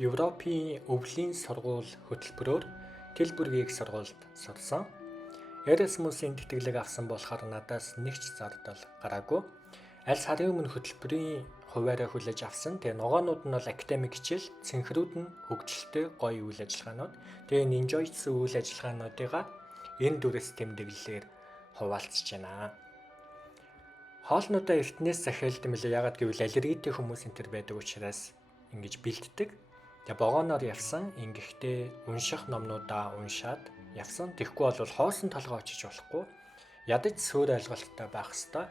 Европын өвлийн сургууль хөтөлбөрөөр тэл бүргийн их сургуульд сурсан. Erasmus-ийн тэтгэлэг авсан болохоор надаас нэг ч зардал гараагүй. Аль сарын өмнө хөтөлбөрийн хуваараа хүлээж авсан. Тэгээ ногоонууд нь бол академик хичээл, цэнхрүүд нь хөгжилтэй гоё үйл ажиллагаанууд. Тэгээ энэ enjoyсан үйл ажиллагаануудыгаа энэ дүрэс тэмдэглэлээр хуваалцж байна. Хоолнуудаа эртнээс захиалд юм лээ. Ягаад гэвэл аллергитэй хүмүүс энэ төр байдаг учраас ингэж бэлддэг. Тэгээ богоноор явсан. Ингэхдээ унших номнуудаа уншаад явсан. Тэгэхгүй бол хоосон толгой очиж болохгүй. Ядаж суур ойлголттой байх хэвээр.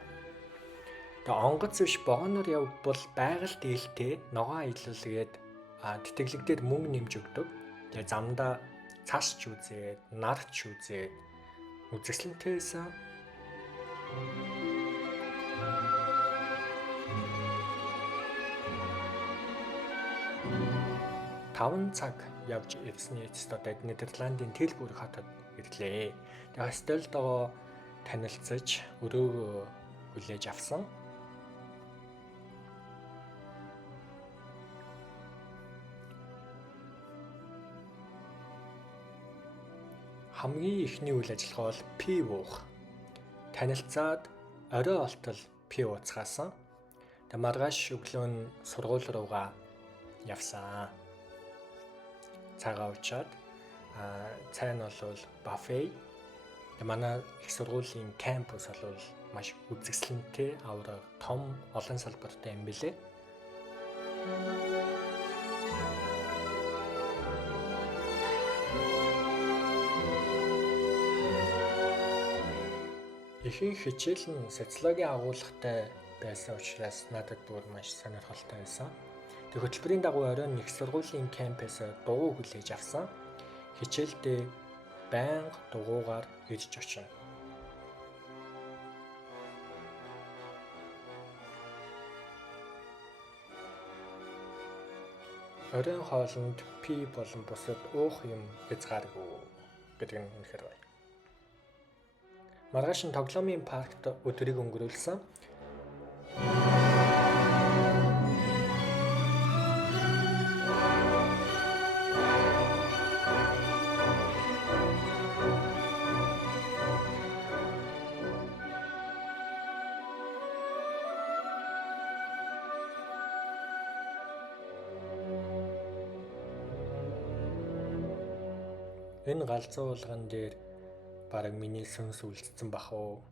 Тэгээ онгоц биш богоноор явбал байгаль дээлтэй ногоо аялуулгээд тэтгэлэг дээр мөнгө нэмж өгдөг. Тэгээ замдаа цас ч үзээд, нар ч үзээд үзэсгэлэнтэйсэн. 5 цаг явж ирсний эцэстээ Нидерландын тэл бүрэг хотод ирлээ. Тэгээ хостелдоо танилцаж өрөөгөө хүлээж авсан. Хамгийн ихний үйл ажиллагаа бол пив уух. Танилцаад орой олтол пив ууцгаасан. Тэгээ маргааш өглөө нь сургууль руугаа явсан. Цагаа уучаад цай нь бол бафе. Манай их сургуулийн кампус бол маш үзэсгэлэнтэй, авраг том, олон салбартай юм билээ. Ихэнх хичээл нь социологийн агуулгатай байсан учраас надад бүр маш сонирхолтой байсан. Тэг хөтөлбөрийн дагуу оройн их сургуулийн кампусаар дугуй хүлээж авсан. Хичээлдээ байнга дугуйгаар ирж очино. Оройн хоолнд пив болон бусад уух юм хязгааргүй гэдэг нь үнэхээр гоё. Маргааш нь тоглоомын паркт өдрийг өнгөрүүлсэн. Энэ галзуу уулган дээр бараг миний сүнс үлдсэн бах уу.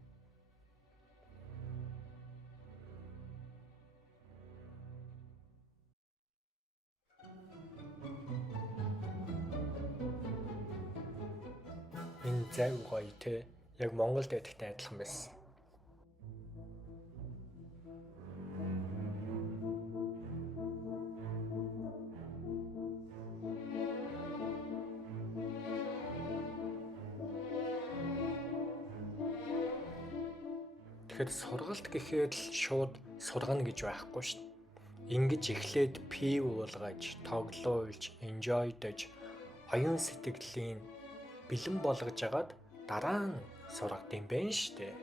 Энэ зав гоё те. Яг Монголд байдагтай адилхан байсан. Тэгэхээр сургалт гэхээр л шууд сургана гэж байхгүй шүү дээ. Ингэж эхлээд пив уулгаж, тоглоулж, enjoy-дож, оюун сэтгэлийн бэлэн болгож агаад дараа нь сургад юм байна шүү дээ.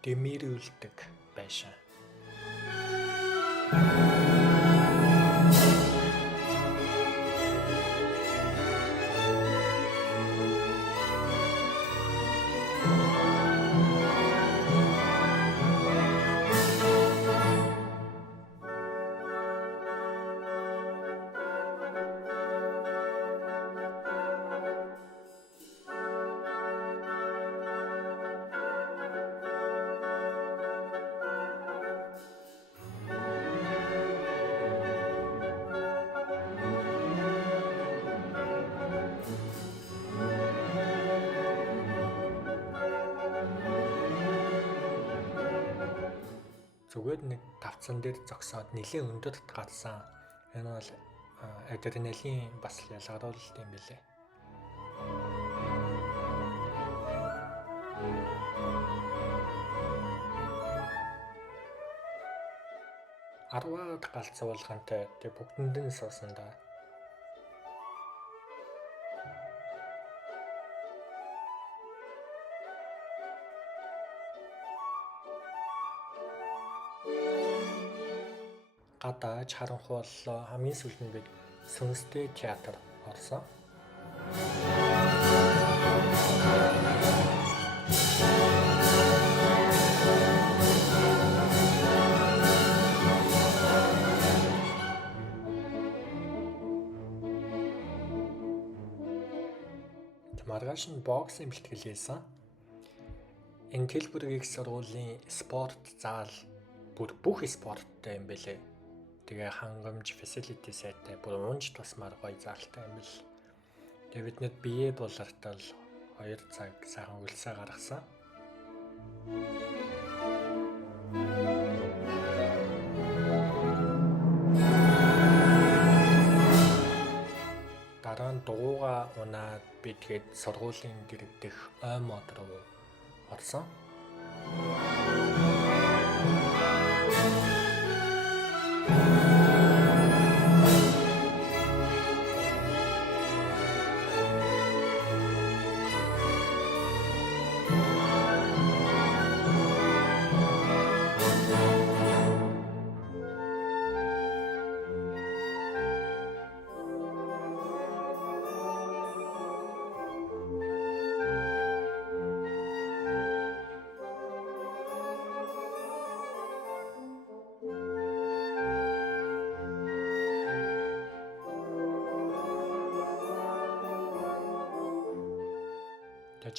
Дэмэрүүлдэг байшаа. Зүгээр нэг тавцан дээр зогсоод нэлээд өндөрт гарсан. Энэ бол адреналин бас ялгаруулалт юм билээ. 10-аад галзуулгантай тэг бүгдэнд нь суусан да. Гадааж харанхуй боллоо. Хамгийн сүүлд нь бид Сүнстэй театр орсон. Маргааш нь боксын бэлтгэл хийсэн. Энэ Телбүрэг их сургуулийн спорт зал бүх спорттой юм бэлээ. Тэгээ хангамж, facility сайтай, бүр унж тусмаар гоё залтай юм бэл. Тэгээ биднэд бие булартал 2 цаг сайхан үлсээ гаргасан. Дараа нь дугуйгаа унаад би тэгээд сургуулийн гэрэг дэх ой мод руу орсон.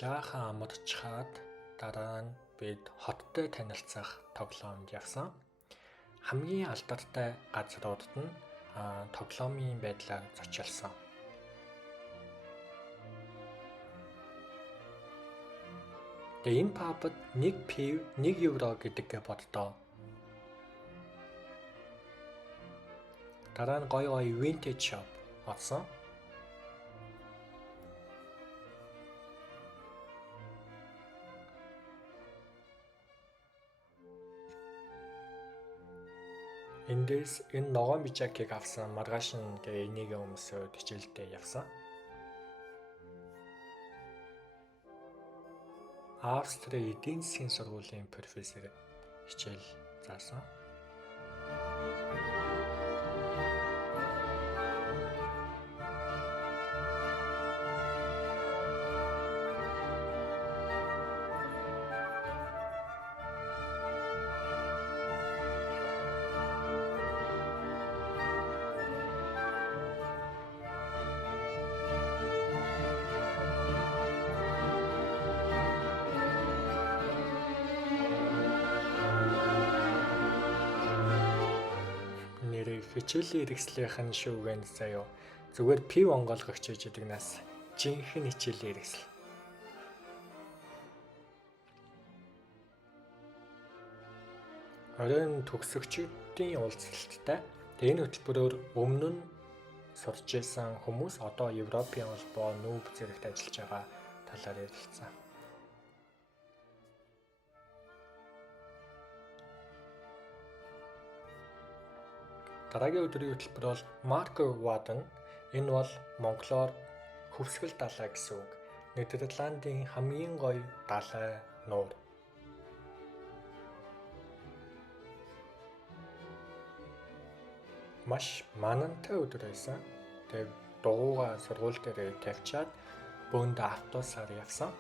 Жаахан амарчхаад дараа нь бид хоттой танилцах тоглоомд явсан. Хамгийн алдартай газруудад нь тоглоомын байдлаар зочилсон. Тэгээ энэ пабд 1 пив 1 евро гэдэггээ боддоо. Дараа нь гоё vintage shop орсон. Эндээс энэ ногоон бижакийг авсан маргааш нь тэгээ энийг өмсөөд хичээлдээ явсан. Австрийн эдийн засгийн сургуулийн профессор хичээл заасан. Хичээлийн хэрэгслийнхэн шүүгэн заяо зүгээр пив онгоолгогч гэж идэгнээс жинхэнэ хичээлийн хэрэгсэл. Оройн төгсөгчдийн уулзалттай энэ хөтөлбөрөөр өмнө нь сурч байсан хүмүүс одоо Европын холбоо нүүб зэрэгт ажиллаж байгаа талаар ярилцсан. Дараагийн өдрийн хөтөлбөр бол Марко Ваден. Энэ бол монголоор хөвсгөл далай гэсэн үг. Нидерландын хамгийн гоё далай нуур. Маш манантай өдөр байсан. Тэгээ дугуйгаа сургууль дээр тавьчаад бөөнд автобусаар явсан.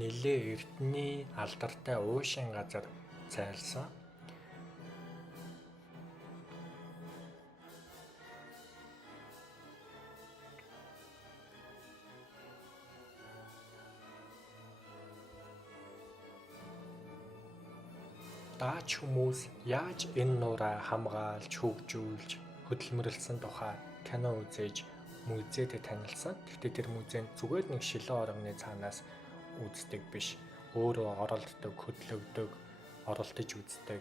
Нилээ эрдэнэ алдартай уушин газар зайлсан. Даач хүмүүс яаж энэ нуураа хамгаалж, хөгжүүлж, хөдөлмөрлсөн тухай кино үзээж, музейд танилцсан. Гэхдээ тэр музейд зүгээр нэг шилэн оргоны цаанаас үздэг биш. Өөрөө оролддог, хөдлөгдөг, оролдож үздэг,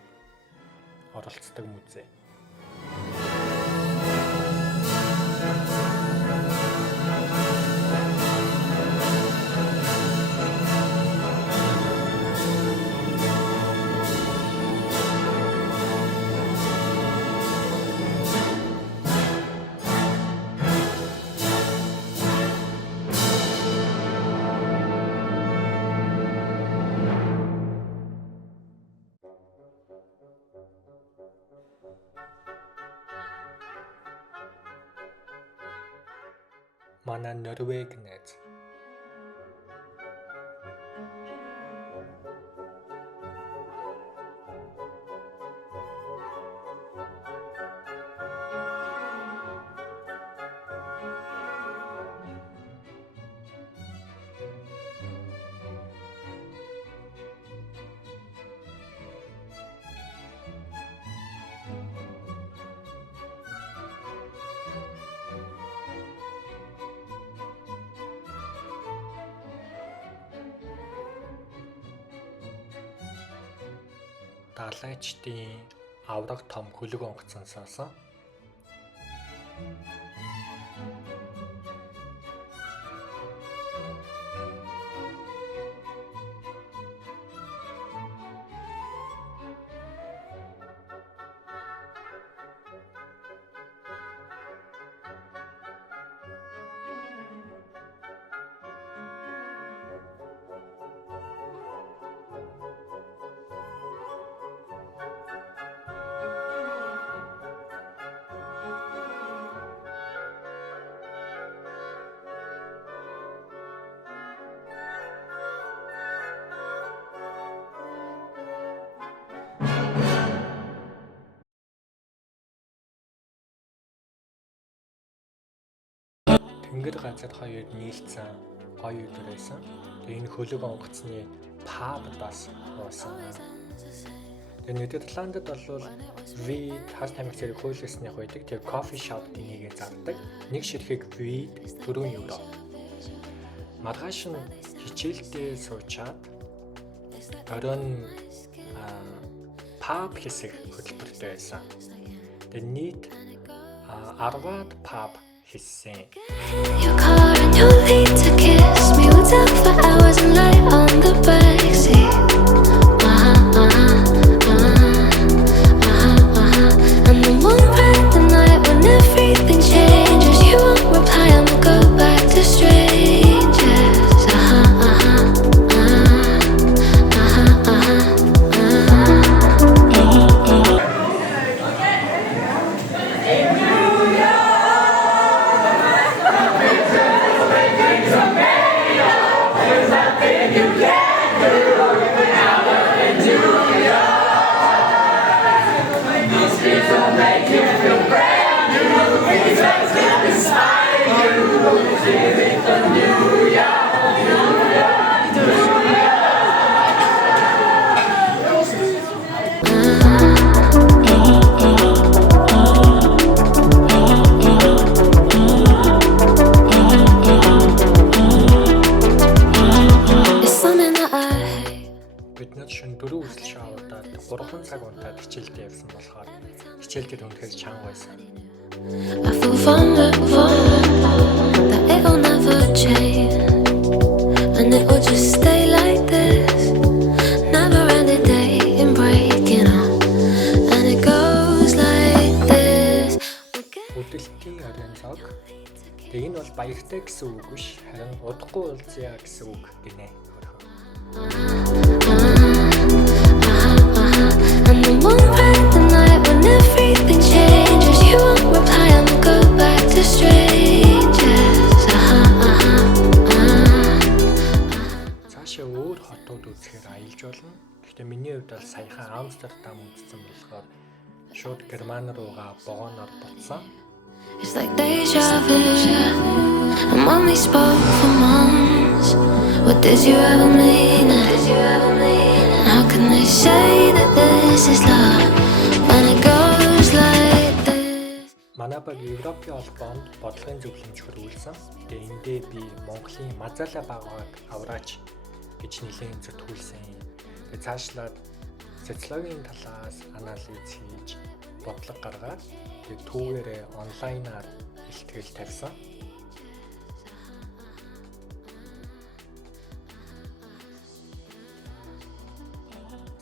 оролцдог музей. Манай Норвеги найз. Далайчдын авраг том хөлөг онгоцон суусан. Тэнгэр газар хоёр нийлцсэн гоё өдөр байсан. Тэгээ энэ хөлөг онгоцны паб бас уусан. Тэгээ Нидерландд бол вид хас тамхи зэрэг хуулиусных байдаг. Тэгээ кофе шоп нэгээ зардаг. Нэг ширхэг вид 4 евро. Маргааш нь хичээлдээ суучаад оройн паб хэсэг хөтөлбөртэй байсан. Тэгээ нийт 10-аад паб хийсэн. Your car and your feet to kiss me. We'll talk for hours and lie on the backseat. And then one bright the night when everything changes. You won't reply, I'ma go back to strangers. Бид шөнө 4 үсэл шоудаад 3 цаг унтаад хичээлдээ явсан болохоор хичээлдээ үнэхээр чанга байсан. I feel vulnerable that it'll never change, and it will just stay like this. Never ending day in breaking up, and it goes like this. Өдөлтийн оройн цаг. Тэгээ энэ бол баяртай гэсэн үг биш, харин удахгүй уулзъя гэсэн үг гинэ. And then one bright the night when everything changes. You won't reply, I'ma go back to strangers. Цаашаа өөр хотууд үзэхээр аялж болно. Гэхдээ миний хувьд бол саяхан Амстердам үзсэн болохоор шууд Герман руугаа вагоноор буцсан. It's like deja vu. And when we spoke for months, what did you ever mean? And how can they say that this is love when it goes like this? Манай баг Европын холбоонд бодлогын зөвлөмж хөрвүүлсэн. Тэгээ эндээ би Монголын Мазала багааг авраач гэж нэлээд зөвтгүүлсэн. Тэгээ цаашлаад социологийн талаас анализ хийж бодлого гаргаад тэгээ түүгээрээ онлайнаар бэлтгэл тавьсан.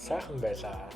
Сайхан байлаа.